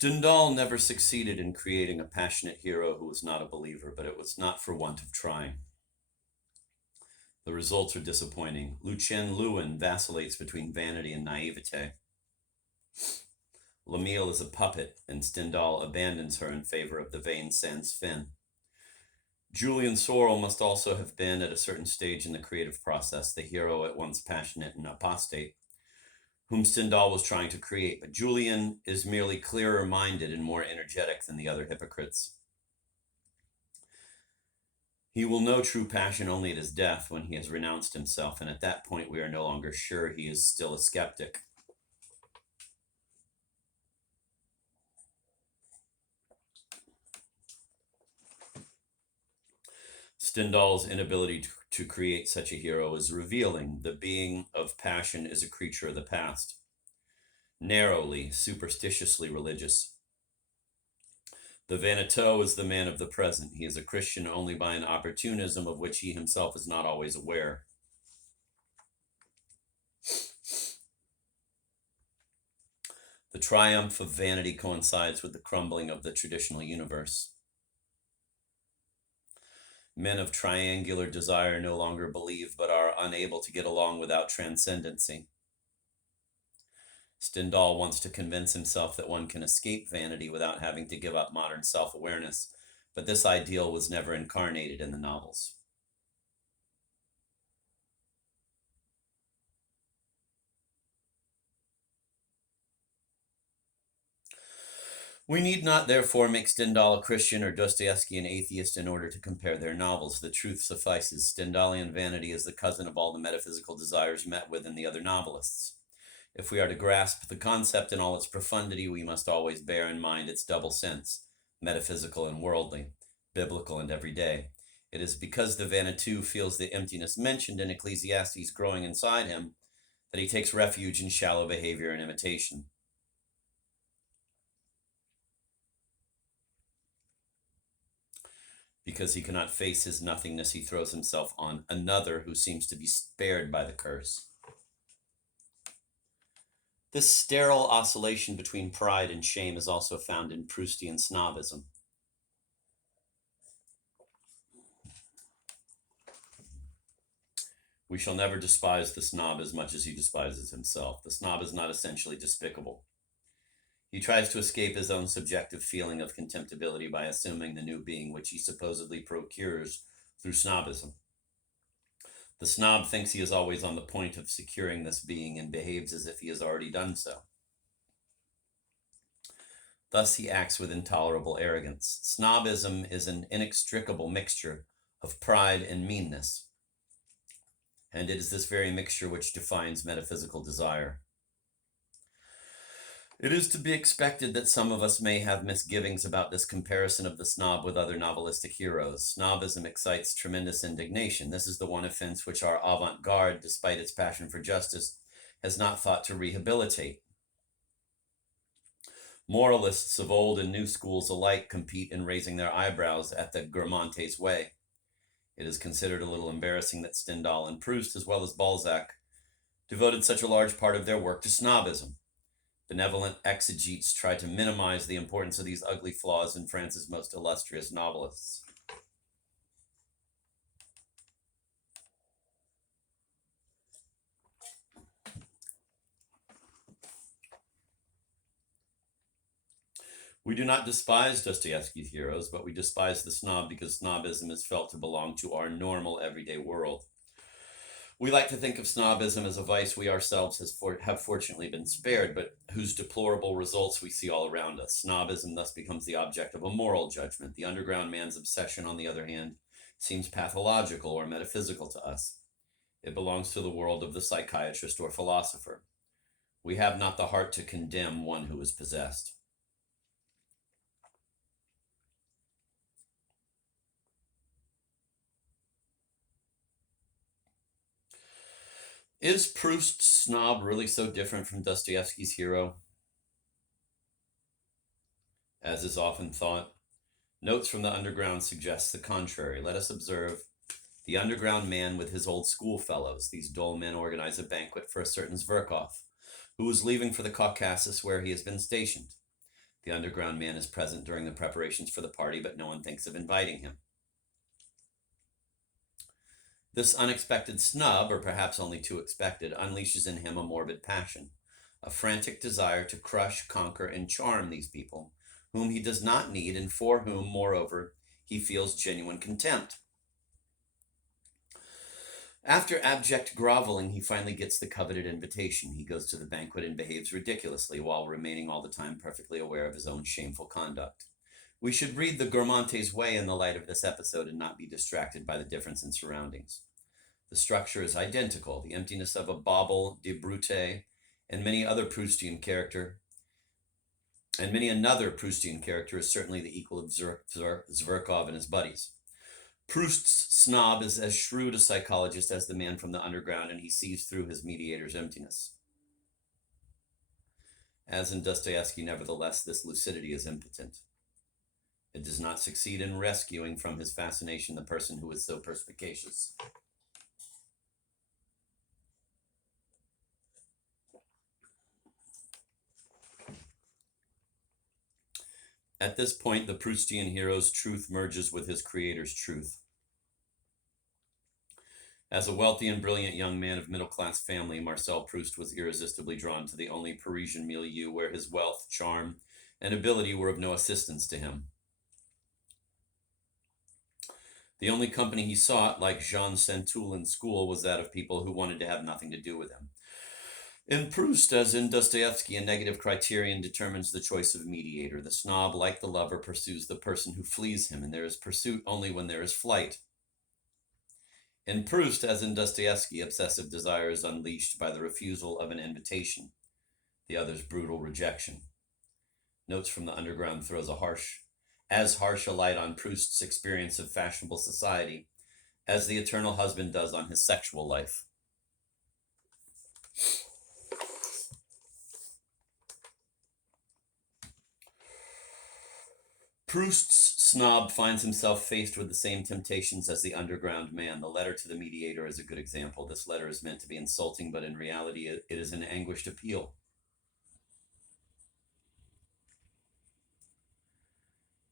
Stendhal never succeeded in creating a passionate hero who was not a believer, but it was not for want of trying. The results are disappointing. Lucien Leuwen vacillates between vanity and naivete. Lamille is a puppet, and Stendhal abandons her in favor of the vain sans fin. Julian Sorel must also have been, at a certain stage in the creative process, the hero at once passionate and apostate, whom Stendhal was trying to create, but Julian is merely clearer-minded and more energetic than the other hypocrites. He will know true passion only at his death, when he has renounced himself, and at that point we are no longer sure he is still a skeptic. Stendhal's inability to create such a hero is revealing. The being of passion is a creature of the past, narrowly, superstitiously religious. The vaniteux is the man of the present. He is a Christian only by an opportunism of which he himself is not always aware. The triumph of vanity coincides with the crumbling of the traditional universe. Men of triangular desire no longer believe, but are unable to get along without transcendency. Stendhal wants to convince himself that one can escape vanity without having to give up modern self-awareness, but this ideal was never incarnated in the novels. We need not, therefore, make Stendhal a Christian or Dostoevsky an atheist in order to compare their novels. The truth suffices. Stendhalian vanity is the cousin of all the metaphysical desires met with in the other novelists. If we are to grasp the concept in all its profundity, we must always bear in mind its double sense, metaphysical and worldly, biblical and everyday. It is because the vaniteux feels the emptiness mentioned in Ecclesiastes growing inside him that he takes refuge in shallow behavior and imitation. Because he cannot face his nothingness, he throws himself on another who seems to be spared by the curse. This sterile oscillation between pride and shame is also found in Proustian snobism. We shall never despise the snob as much as he despises himself. The snob is not essentially despicable. He tries to escape his own subjective feeling of contemptibility by assuming the new being which he supposedly procures through snobism. The snob thinks he is always on the point of securing this being and behaves as if he has already done so. Thus he acts with intolerable arrogance. Snobism is an inextricable mixture of pride and meanness, and it is this very mixture which defines metaphysical desire. It is to be expected that some of us may have misgivings about this comparison of the snob with other novelistic heroes. Snobism excites tremendous indignation. This is the one offense which our avant-garde, despite its passion for justice, has not thought to rehabilitate. Moralists of old and new schools alike compete in raising their eyebrows at the Gramontes way. It is considered a little embarrassing that Stendhal and Proust, as well as Balzac, devoted such a large part of their work to snobism. Benevolent exegetes try to minimize the importance of these ugly flaws in France's most illustrious novelists. We do not despise Dostoevsky's heroes, but we despise the snob because snobism is felt to belong to our normal, everyday world. We like to think of snobism as a vice we ourselves have fortunately been spared, but whose deplorable results we see all around us. Snobism thus becomes the object of a moral judgment. The underground man's obsession, on the other hand, seems pathological or metaphysical to us. It belongs to the world of the psychiatrist or philosopher. We have not the heart to condemn one who is possessed. Is Proust's snob really so different from Dostoevsky's hero, as is often thought? Notes from the underground suggest the contrary. Let us observe the underground man with his old schoolfellows. These dull men organize a banquet for a certain Zverkov, who is leaving for the Caucasus where he has been stationed. The underground man is present during the preparations for the party, but no one thinks of inviting him. This unexpected snub, or perhaps only too expected, unleashes in him a morbid passion, a frantic desire to crush, conquer, and charm these people, whom he does not need and for whom, moreover, he feels genuine contempt. After abject groveling, he finally gets the coveted invitation. He goes to the banquet and behaves ridiculously while remaining all the time perfectly aware of his own shameful conduct. We should read the Gourmante's way in the light of this episode and not be distracted by the difference in surroundings. The structure is identical, the emptiness of a bauble de Brute, and many another Proustian character is certainly the equal of Zverkov and his buddies. Proust's snob is as shrewd a psychologist as the man from the underground, and he sees through his mediator's emptiness. As in Dostoevsky, nevertheless, this lucidity is impotent. It does not succeed in rescuing from his fascination the person who is so perspicacious. At this point, the Proustian hero's truth merges with his creator's truth. As a wealthy and brilliant young man of middle-class family, Marcel Proust was irresistibly drawn to the only Parisian milieu where his wealth, charm, and ability were of no assistance to him. The only company he sought, like Jean Saintoul in school, was that of people who wanted to have nothing to do with him. In Proust, as in Dostoevsky, a negative criterion determines the choice of mediator. The snob, like the lover, pursues the person who flees him, and there is pursuit only when there is flight. In Proust, as in Dostoevsky, obsessive desire is unleashed by the refusal of an invitation, the other's brutal rejection. Notes from the Underground throws as harsh a light on Proust's experience of fashionable society as the eternal husband does on his sexual life. Proust's snob finds himself faced with the same temptations as the underground man. The letter to the mediator is a good example. This letter is meant to be insulting, but in reality, it is an anguished appeal.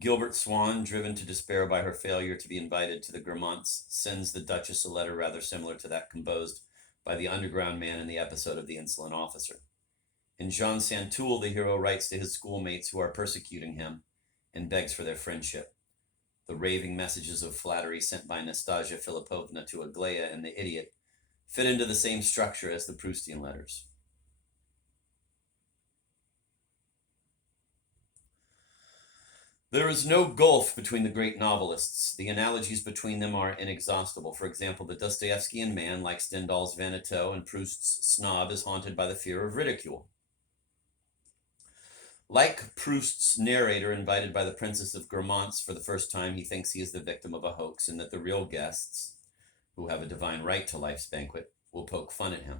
Gilbert Swan, driven to despair by her failure to be invited to the Guermantes, sends the Duchess a letter rather similar to that composed by the underground man in the episode of The Insolent Officer. In Jean Saintoul, the hero writes to his schoolmates who are persecuting him and begs for their friendship. The raving messages of flattery sent by Nastasia Filipovna to Aglaia and the idiot fit into the same structure as the Proustian letters. There is no gulf between the great novelists. The analogies between them are inexhaustible. For example, the Dostoevskian man, like Stendhal's Vanetot and Proust's snob, is haunted by the fear of ridicule. Like Proust's narrator invited by the Princess of Guermantes for the first time, he thinks he is the victim of a hoax and that the real guests, who have a divine right to life's banquet, will poke fun at him.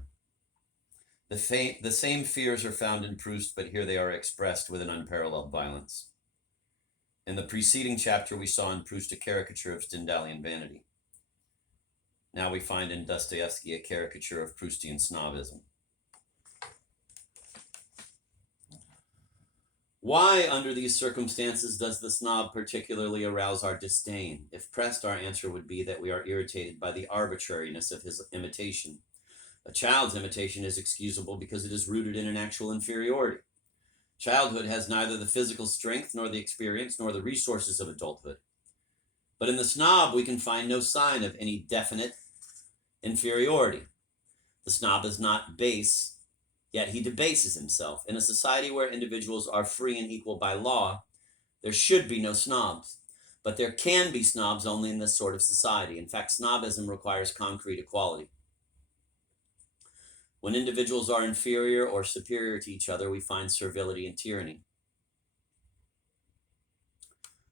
The same fears are found in Proust, but here they are expressed with an unparalleled violence. In the preceding chapter, we saw in Proust a caricature of Stendhalian vanity. Now we find in Dostoevsky a caricature of Proustian snobism. Why, under these circumstances, does the snob particularly arouse our disdain? If pressed, our answer would be that we are irritated by the arbitrariness of his imitation. A child's imitation is excusable because it is rooted in an actual inferiority. Childhood has neither the physical strength, nor the experience, nor the resources of adulthood. But in the snob, we can find no sign of any definite inferiority. The snob is not base, yet he debases himself. In a society where individuals are free and equal by law, there should be no snobs. But there can be snobs only in this sort of society. In fact, snobism requires concrete equality. When individuals are inferior or superior to each other, we find servility and tyranny,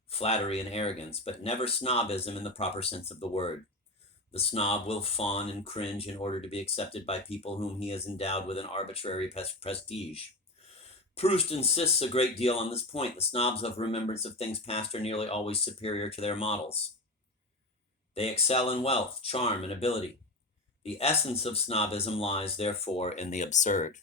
flattery and arrogance, but never snobism in the proper sense of the word. The snob will fawn and cringe in order to be accepted by people whom he has endowed with an arbitrary prestige. Proust insists a great deal on this point. The snobs of remembrance of things past are nearly always superior to their models. They excel in wealth, charm, and ability. The essence of snobism lies, therefore, in the absurd.